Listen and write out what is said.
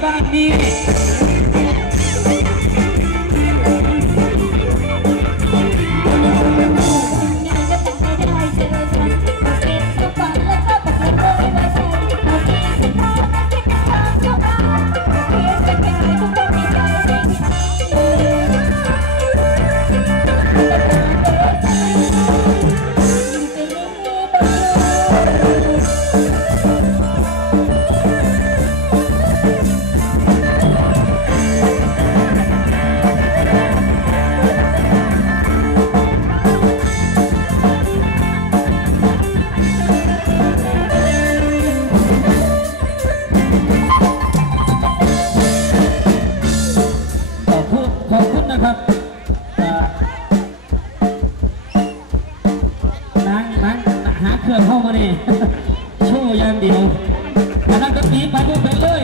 about me. หาเครื่องเข้ามาเนี่ยโชว์อย่างเดียวอันนั้นก็ปีไปพูดไปเลย